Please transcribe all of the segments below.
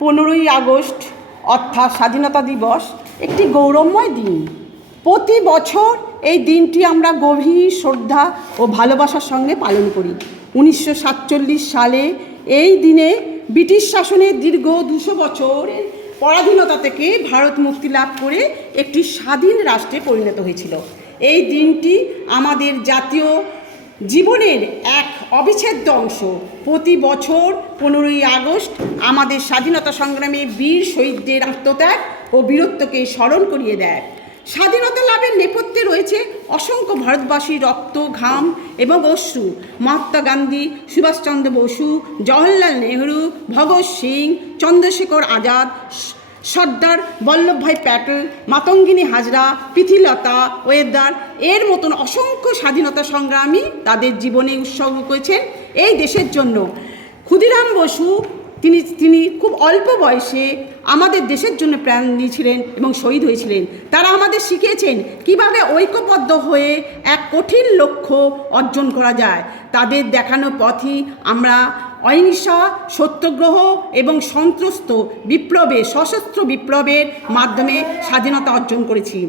15ই August অর্থাৎ স্বাধীনতা দিবস একটি গৌরবময় দিন। প্রতি বছর এই দিনটি আমরা গভীর শ্রদ্ধা ও ভালোবাসার সঙ্গে পালন করি। 1947 সালে এই দিনে ব্রিটিশ শাসনের দীর্ঘ 200 বছরের পরাধীনতা থেকে ভারত মুক্তি লাভ করে একটি স্বাধীন রাষ্ট্রে পরিণত হয়েছিল। এই দিনটি আমাদের জাতীয় জীবনের এক অবিচ্ছেদ্য অংশ। প্রতি বছর 15ই আগস্ট আমাদের স্বাধীনতা সংগ্রামে বীর শহীদদের আত্মত্যাগ ও বীরত্বকে স্মরণ করিয়ে দেয়। স্বাধীনতা লাভের নেপথ্যে রয়েছে অসংখ্য ভারতবাসীর রক্ত, ঘাম এবং অশ্রু। মহাত্মা গান্ধী, সুভাষচন্দ্র বসু, জওহরলাল নেহরু, ভগৎ সিং, চন্দ্রশেখর আজাদ, সর্দার বল্লভভাই প্যাটেল, মাতঙ্গিনী হাজরা, প্রীতিলতা ওয়েদার এর মতন অসংখ্য স্বাধীনতা সংগ্রামী তাদের জীবনে উৎসর্গ করেছেন এই দেশের জন্য। ক্ষুদিরাম বসু তিনি খুব অল্প বয়সে আমাদের দেশের জন্য প্রাণ দিয়েছিলেন এবং শহীদ হয়েছিলেন। তারা আমাদের শিখিয়েছেন কিভাবে ঐক্যবদ্ধ হয়ে এক কঠিন লক্ষ্য অর্জন করা যায়। তাদের দেখানো পথই আমরা অহিংসা, সত্যগ্রহ এবং সশস্ত্র বিপ্লবের মাধ্যমে স্বাধীনতা অর্জন করেছি।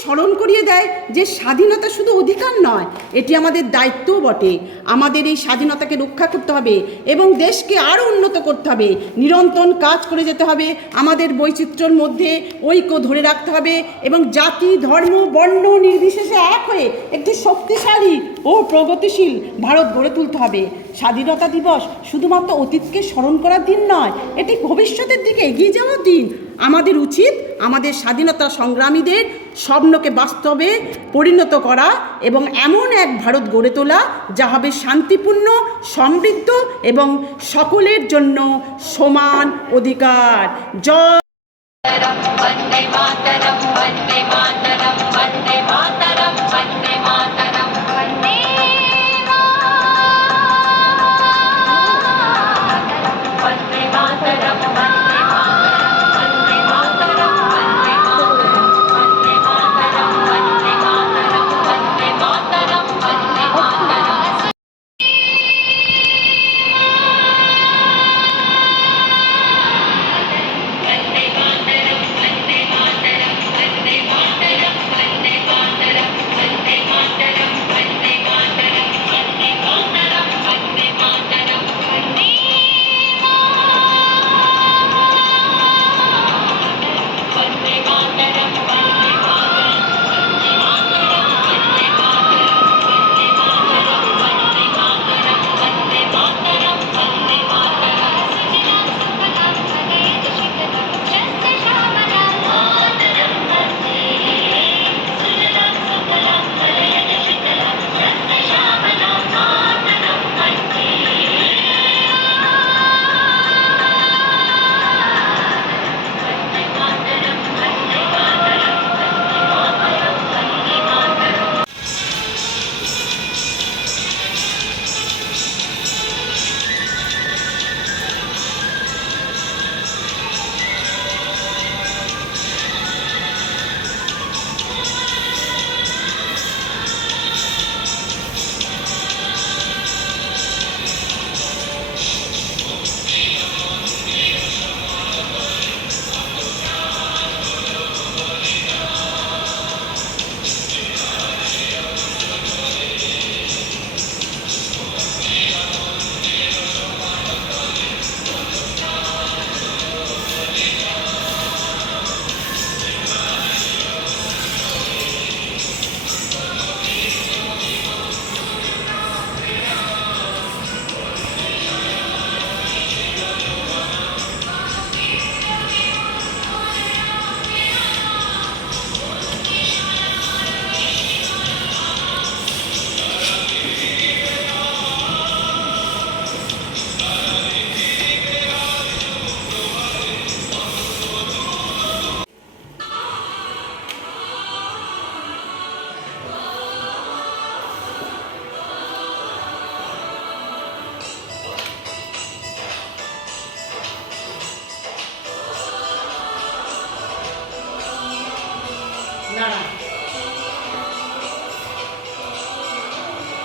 স্মরণ করিয়ে দেয় যে স্বাধীনতা শুধু অধিকার নয়, এটি আমাদের দায়িত্বও বটে। আমাদের এই স্বাধীনতাকে রক্ষা করতে হবে এবং দেশকে আরও উন্নত করতে হবে। নিরন্তর কাজ করে যেতে হবে। আমাদের বৈচিত্র্যের মধ্যে ঐক্য ধরে রাখতে হবে এবং জাতি, ধর্ম, বর্ণ নির্বিশেষে এক হয়ে একটি শক্তিশালী ও প্রগতিশীল ভারত গড়ে তুলতে হবে। স্বাধীনতা দিবস শুধুমাত্র অতীতকে স্মরণ করার দিন নয়, এটি ভবিষ্যতের দিকে এগিয়ে যাওয়ার দিন। আমাদের উচিত আমাদের স্বাধীনতা সংগ্রামীদের স্বপ্নকে বাস্তবে পরিণত করা এবং এমন এক ভারত গড়ে তোলা যা হবে শান্তিপূর্ণ, সমৃদ্ধ এবং সকলের জন্য সমান অধিকার। জয় বন্দে মাতরম, বন্দে মাতরম, বন্দে মাতরম, বন্দে মাতরম, বন্দে মাতরম, বন্দে মাতরম।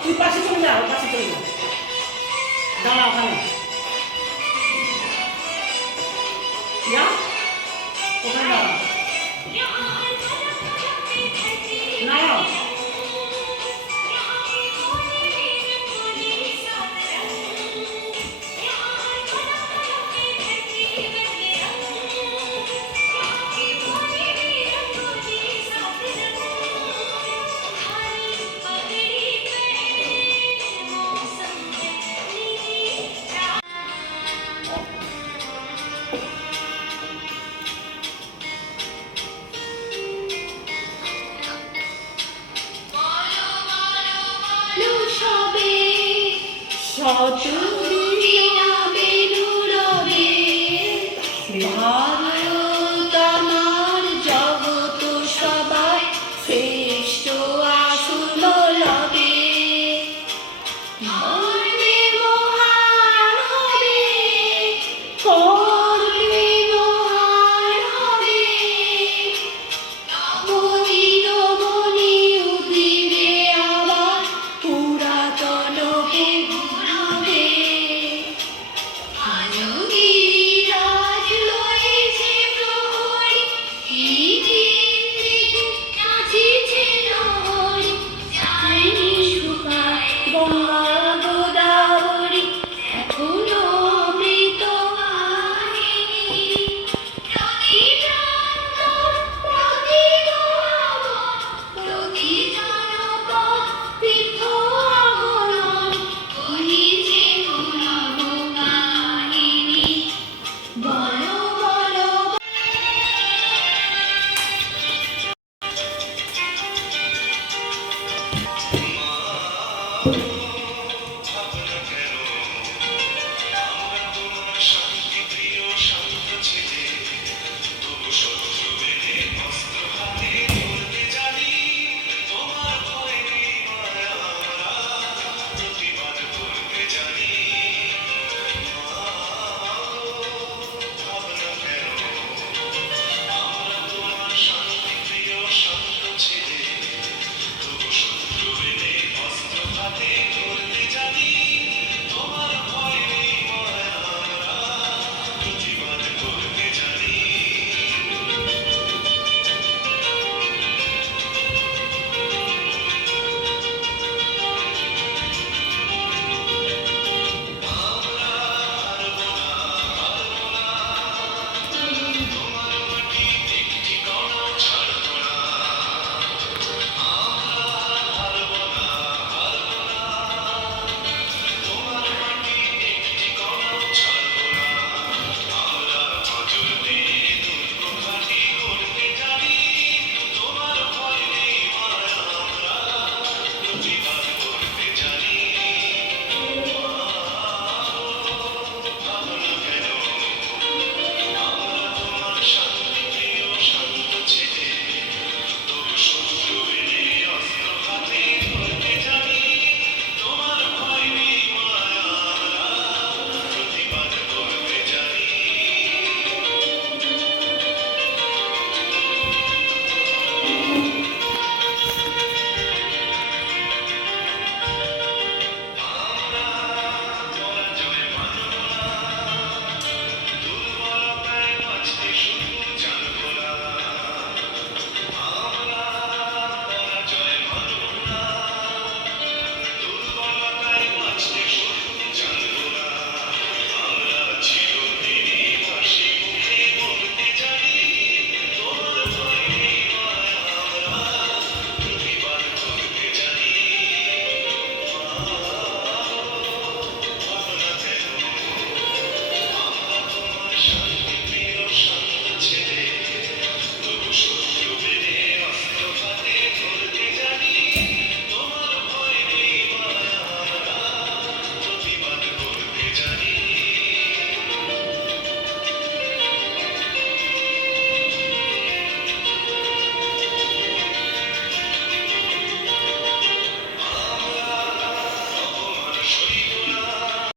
তুই পাশে চলে যা, পাশে চলে যা, দাঁড়া ওখানে। সবে শত